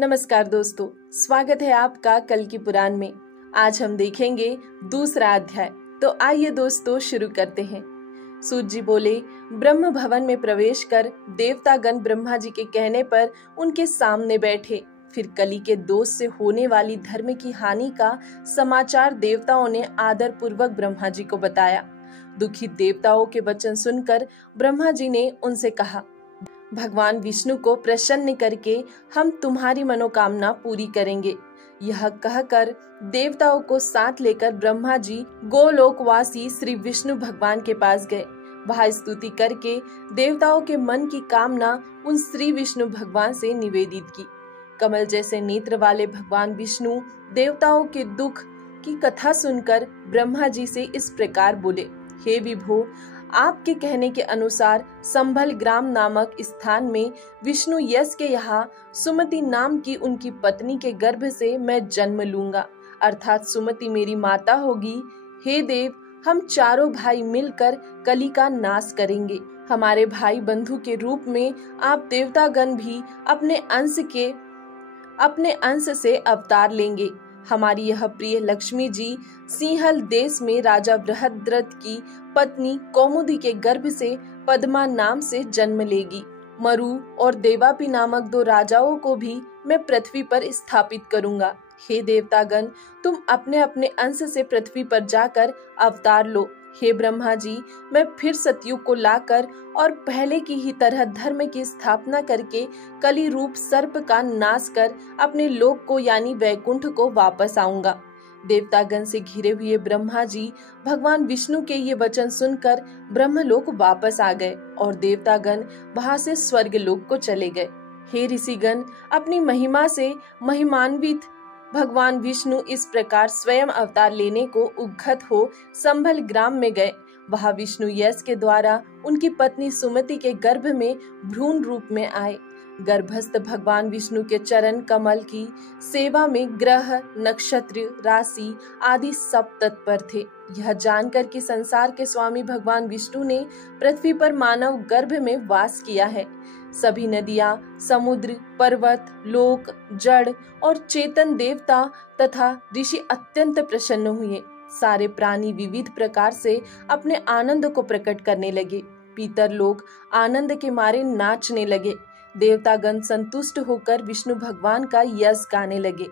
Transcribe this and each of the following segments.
नमस्कार दोस्तों, स्वागत है आपका कल की पुराण में। आज हम देखेंगे दूसरा अध्याय। तो आइए दोस्तों शुरू करते हैं। सूत जी बोले, ब्रह्म भवन में प्रवेश कर देवतागण ब्रह्मा जी के कहने पर उनके सामने बैठे। फिर कली के दोष से होने वाली धर्म की हानि का समाचार देवताओं ने आदर पूर्वक ब्रह्मा जी को बताया। दुखी देवताओं के वचन सुनकर ब्रह्मा जी ने उनसे कहा, भगवान विष्णु को प्रसन्न करके हम तुम्हारी मनोकामना पूरी करेंगे। यह कहकर देवताओं को साथ लेकर ब्रह्मा जी गोलोकवासी श्री विष्णु भगवान के पास गए। वहां स्तुति करके देवताओं के मन की कामना उन श्री विष्णु भगवान से निवेदित की। कमल जैसे नेत्र वाले भगवान विष्णु देवताओं के दुख की कथा सुनकर ब्रह्मा जी से इस प्रकार बोले, हे विभो, आपके कहने के अनुसार संभल ग्राम नामक स्थान में विष्णु यश के यहाँ सुमति नाम की उनकी पत्नी के गर्भ से मैं जन्म लूंगा, अर्थात सुमति मेरी माता होगी। हे देव, हम चारों भाई मिलकर कली का नाश करेंगे। हमारे भाई बंधु के रूप में आप देवतागण भी अपने अंश से अवतार लेंगे। हमारी यह प्रिय लक्ष्मी जी सिंहल देश में राजा बृहद्रथ की पत्नी कौमुदी के गर्भ से पद्मा नाम से जन्म लेगी। मरु और देवापी नामक दो राजाओं को भी मैं पृथ्वी पर स्थापित करूंगा। हे देवतागण, तुम अपने अपने अंश से पृथ्वी पर जाकर अवतार लो। हे ब्रह्मा जी, मैं फिर सतयुग को लाकर और पहले की ही तरह धर्म की स्थापना करके कली रूप सर्प का नाश कर अपने लोक को यानी वैकुंठ को वापस आऊंगा। देवतागण से घिरे हुए ब्रह्मा जी भगवान विष्णु के ये वचन सुनकर ब्रह्मलोक वापस आ गए और देवतागण वहां से स्वर्ग लोक को चले गए। हे ऋषिगण, अपनी महिमा से महिमान्वित भगवान विष्णु इस प्रकार स्वयं अवतार लेने को उद्गत हो संभल ग्राम में गए। वहां विष्णु यश के द्वारा उनकी पत्नी सुमति के गर्भ में भ्रूण रूप में आए। गर्भस्थ भगवान विष्णु के चरण कमल की सेवा में ग्रह, नक्षत्र, राशि आदि सब तत्पर थे। यह जानकर कि संसार के स्वामी भगवान विष्णु ने पृथ्वी पर मानव गर्भ में वास किया है, सभी नदियां, समुद्र, पर्वत, लोक, जड़ और चेतन देवता तथा ऋषि अत्यंत प्रसन्न हुए। सारे प्राणी विविध प्रकार से अपने आनंद को प्रकट करने लगे। पीतर लोग आनंद के मारे नाचने लगे। देवतागण संतुष्ट होकर विष्णु भगवान का यश गाने लगे।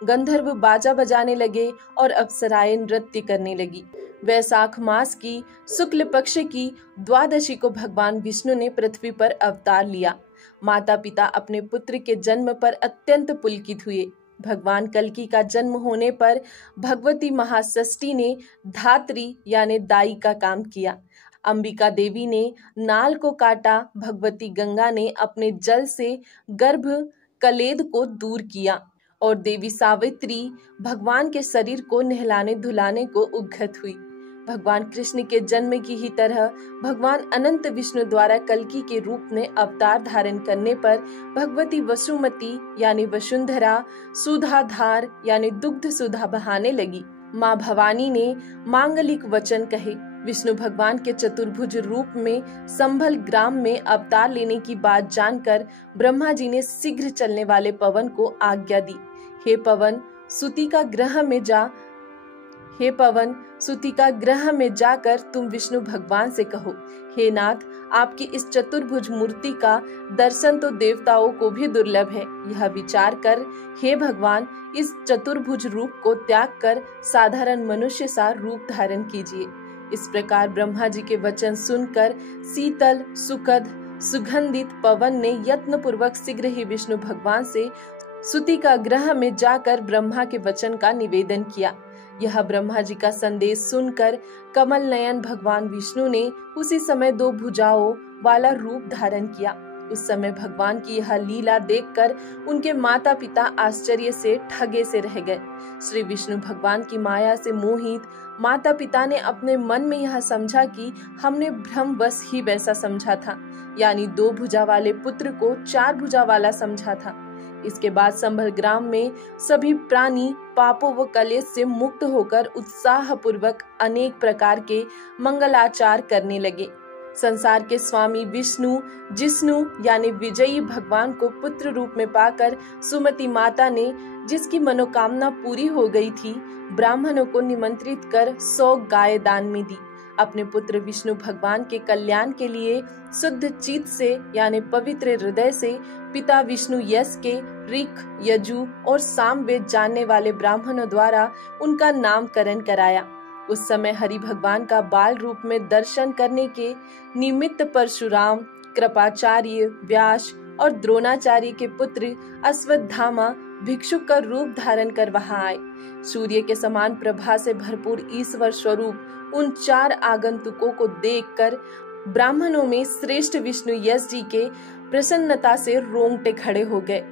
गंधर्व बाजा बजाने लगे और अप्सराएं नृत्य करने लगी। वैशाख मास की शुक्ल पक्ष की द्वादशी को भगवान विष्णु ने पृथ्वी पर अवतार लिया। माता पिता अपने पुत्र के जन्म पर अत्यंत पुलकित हुए। भगवान कल्की का जन्म होने पर भगवती महाषष्ठी ने धात्री यानी दाई का काम किया। अंबिका देवी ने नाल को काटा। भगवती गंगा ने अपने जल से गर्भ कलेद को दूर किया और देवी सावित्री भगवान के शरीर को नहलाने धुलाने को उद्गत हुई। भगवान कृष्ण के जन्म की ही तरह भगवान अनंत विष्णु द्वारा कल्की के रूप में अवतार धारण करने पर भगवती वसुमती यानी वसुंधरा सुधाधार यानी दुग्ध सुधा बहाने लगी। माँ भवानी ने मांगलिक वचन कहे। विष्णु भगवान के चतुर्भुज रूप में संभल ग्राम में अवतार लेने की बात जानकर ब्रह्मा जी ने शीघ्र चलने वाले पवन को आज्ञा दी। हे पवन, सुति का ग्रह में जाकर तुम विष्णु भगवान से कहो, हे नाथ, आपकी इस चतुर्भुज मूर्ति का दर्शन तो देवताओं को भी दुर्लभ है। यह विचार कर हे भगवान, इस चतुर्भुज रूप को त्याग कर साधारण मनुष्य सा रूप धारण कीजिए। इस प्रकार ब्रह्मा जी के वचन सुनकर शीतल, सुखद, सुगंधित पवन ने यत्न पूर्वक शीघ्र ही विष्णु भगवान से सुति का ग्रह में जाकर ब्रह्मा के वचन का निवेदन किया। यह ब्रह्मा जी का संदेश सुनकर कमल नयन भगवान विष्णु ने उसी समय दो भुजाओं वाला रूप धारण किया। उस समय भगवान की यह लीला देखकर उनके माता पिता आश्चर्य से ठगे से रह गए। श्री विष्णु भगवान की माया से मोहित माता पिता ने अपने मन में यह समझा कि हमने भ्रमवश ही वैसा समझा था, यानी दो भुजा वाले पुत्र को चार भुजा वाला समझा था। इसके बाद संभल ग्राम में सभी प्राणी पापों व कलेश से मुक्त होकर उत्साह पूर्वक अनेक प्रकार के मंगलाचार करने लगे। संसार के स्वामी विष्णु जिष्णु यानी विजयी भगवान को पुत्र रूप में पाकर सुमति माता ने, जिसकी मनोकामना पूरी हो गई थी, ब्राह्मणों को निमंत्रित कर 100 गाय दान में दी। अपने पुत्र विष्णु भगवान के कल्याण के लिए शुद्ध चित्त से यानी पवित्र हृदय से पिता विष्णु यश के ऋक, यजु और सामवेद जानने वाले ब्राह्मणों द्वारा उनका नामकरण कराया। उस समय हरि भगवान का बाल रूप में दर्शन करने के निमित्त परशुराम, कृपाचार्य, व्यास और द्रोणाचार्य के पुत्र अश्वत्थामा भिक्षुक का रूप धारण कर वहां आए। सूर्य के समान प्रभा से भरपूर ईश्वर स्वरूप उन 4 आगंतुकों को देखकर ब्राह्मणों में श्रेष्ठ विष्णु यश जी के प्रसन्नता से रोंगटे खड़े हो गए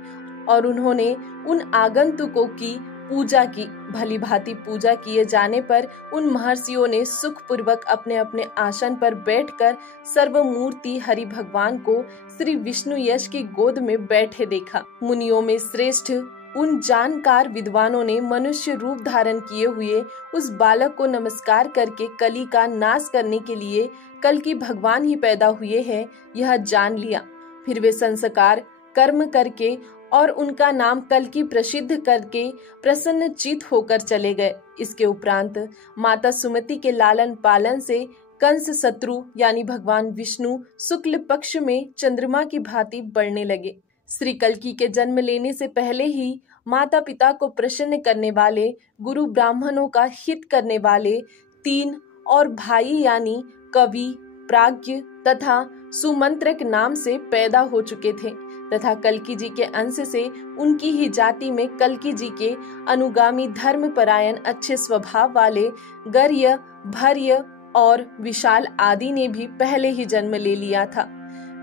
और उन्होंने उन आगंतुकों की पूजा की। भली भांति पूजा किए जाने पर उन महर्षियों ने सुख पूर्वक अपने अपने आसन पर बैठकर सर्वमूर्ति हरि भगवान को श्री विष्णु यश की गोद में बैठे देखा। मुनियों में श्रेष्ठ उन जानकार विद्वानों ने मनुष्य रूप धारण किए हुए उस बालक को नमस्कार करके कली का नाश करने के लिए कल की भगवान ही पैदा हुए हैं यह जान लिया। फिर वे संस्कार कर्म करके और उनका नाम कल की प्रसिद्ध करके प्रसन्नचित होकर चले गए। इसके उपरांत माता सुमति के लालन पालन से कंस शत्रु यानी भगवान विष्णु शुक्ल पक्ष में चंद्रमा की भांति बढ़ने लगे। श्री कल्की के जन्म लेने से पहले ही माता पिता को प्रसन्न करने वाले, गुरु ब्राह्मणों का हित करने वाले 3 और भाई यानी कवि, प्राज्ञ तथा सुमंत्रक नाम से पैदा हो चुके थे तथा कल्की जी के अंश से उनकी ही जाति में कल्की जी के अनुगामी धर्मपरायण अच्छे स्वभाव वाले गर्य, भर्य और विशाल आदि ने भी पहले ही जन्म ले लिया था।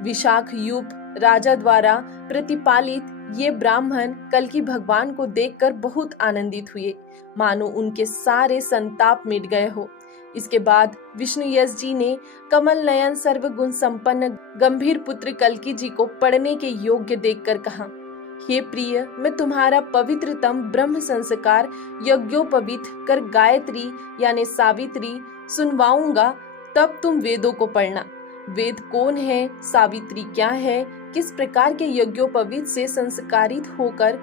विशाख युग राजा द्वारा प्रतिपालित ये ब्राह्मण कल्की भगवान को देखकर बहुत आनंदित हुए, मानो उनके सारे संताप मिट गए हो। इसके बाद विष्णु यश जी ने कमल नयन सर्वगुण संपन्न गंभीर पुत्र कल्की जी को पढ़ने के योग्य देखकर कहा, हे प्रिय, मैं तुम्हारा पवित्रतम ब्रह्म संस्कार यज्ञोपवीत कर गायत्री यानी सावित्री सुनवाऊंगा, तब तुम वेदों को पढ़ना। वेद कौन है, सावित्री क्या है, किस प्रकार के यज्ञोपवीत से संस्कारित होकर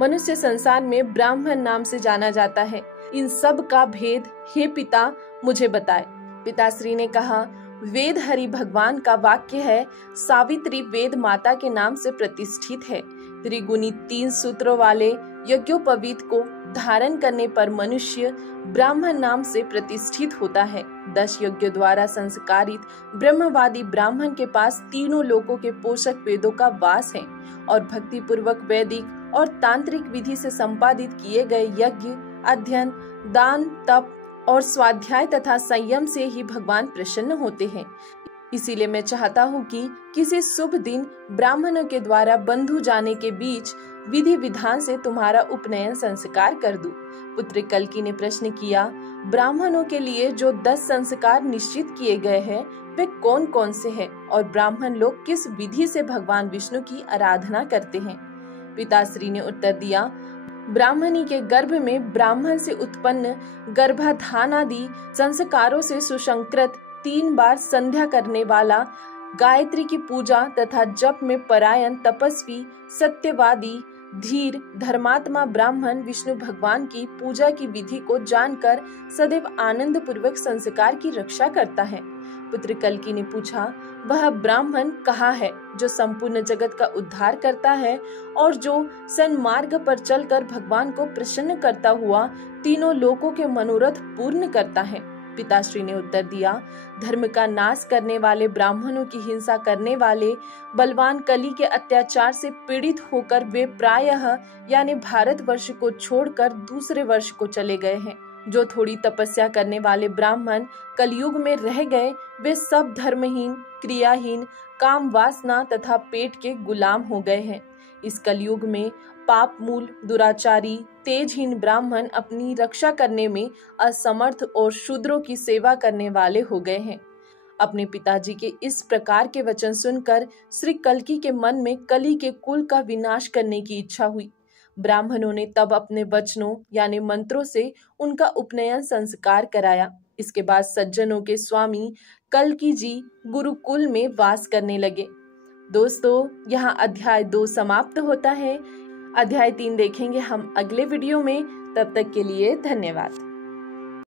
मनुष्य संसार में ब्राह्मण नाम से जाना जाता है, इन सब का भेद हे पिता मुझे बताए। पिताश्री ने कहा, वेद हरि भगवान का वाक्य है, सावित्री वेद माता के नाम से प्रतिष्ठित है। त्रिगुणी 3 सूत्रों वाले यज्ञोपवीत को धारण करने पर मनुष्य ब्राह्मण नाम से प्रतिष्ठित होता है। 10 यज्ञ द्वारा संस्कारित ब्रह्मवादी ब्राह्मण के पास तीनों लोकों के पोषक वेदों का वास है और भक्ति पूर्वक वैदिक और तांत्रिक विधि से संपादित किए गए यज्ञ, अध्ययन, दान, तप और स्वाध्याय तथा संयम से ही भगवान प्रसन्न होते हैं। इसीलिए मैं चाहता हूँ कि किसी शुभ दिन ब्राह्मणों के द्वारा बंधु जाने के बीच विधि विधान से तुम्हारा उपनयन संस्कार कर दूं। पुत्र कल्की ने प्रश्न किया, ब्राह्मणों के लिए जो 10 संस्कार निश्चित किए गए हैं वे कौन कौन से हैं और ब्राह्मण लोग किस विधि से भगवान विष्णु की आराधना करते हैं? पिताश्री ने उत्तर दिया, ब्राह्मणी के गर्भ में ब्राह्मण से उत्पन्न गर्भाधानादि संस्कारों से सुसंकृत 3 बार संध्या करने वाला, गायत्री की पूजा तथा जप में परायण तपस्वी, सत्यवादी, धीर, धर्मात्मा ब्राह्मण विष्णु भगवान की पूजा की विधि को जानकर सदैव आनंद पूर्वक संस्कार की रक्षा करता है। पुत्र कल्की ने पूछा, वह ब्राह्मण कहाँ है जो संपूर्ण जगत का उद्धार करता है और जो सन्मार्ग पर चलकर भगवान को प्रसन्न करता हुआ तीनों लोकों के मनोरथ पूर्ण करता है? पिताश्री ने उत्तर दिया, धर्म का नाश करने वाले, ब्राह्मणों की हिंसा करने वाले, बलवान कली के अत्याचार से पीड़ित होकर वे प्रायः यानी भारतवर्ष को छोड़कर दूसरे वर्ष को चले गए हैं। जो थोड़ी तपस्या करने वाले ब्राह्मण कलयुग में रह गए वे सब धर्महीन, क्रियाहीन, काम वासना तथा पेट के गुलाम हो गए हैं। इस कलयुग में पाप मूल, दुराचारी, तेजहीन ब्राह्मण अपनी रक्षा करने में असमर्थ और शूद्रों की सेवा करने वाले हो गए हैं। अपने पिताजी के इस प्रकार के वचन सुनकर श्री कल्की के मन में कली के कुल का विनाश करने की इच्छा हुई। ब्राह्मणों ने तब अपने वचनों यानी मंत्रों से उनका उपनयन संस्कार कराया। इसके बाद सज्जनों के स्वामी कल्की जी गुरुकुल में वास करने लगे। दोस्तों, यहाँ अध्याय 2 समाप्त होता है। अध्याय 3 देखेंगे हम अगले वीडियो में। तब तक के लिए धन्यवाद।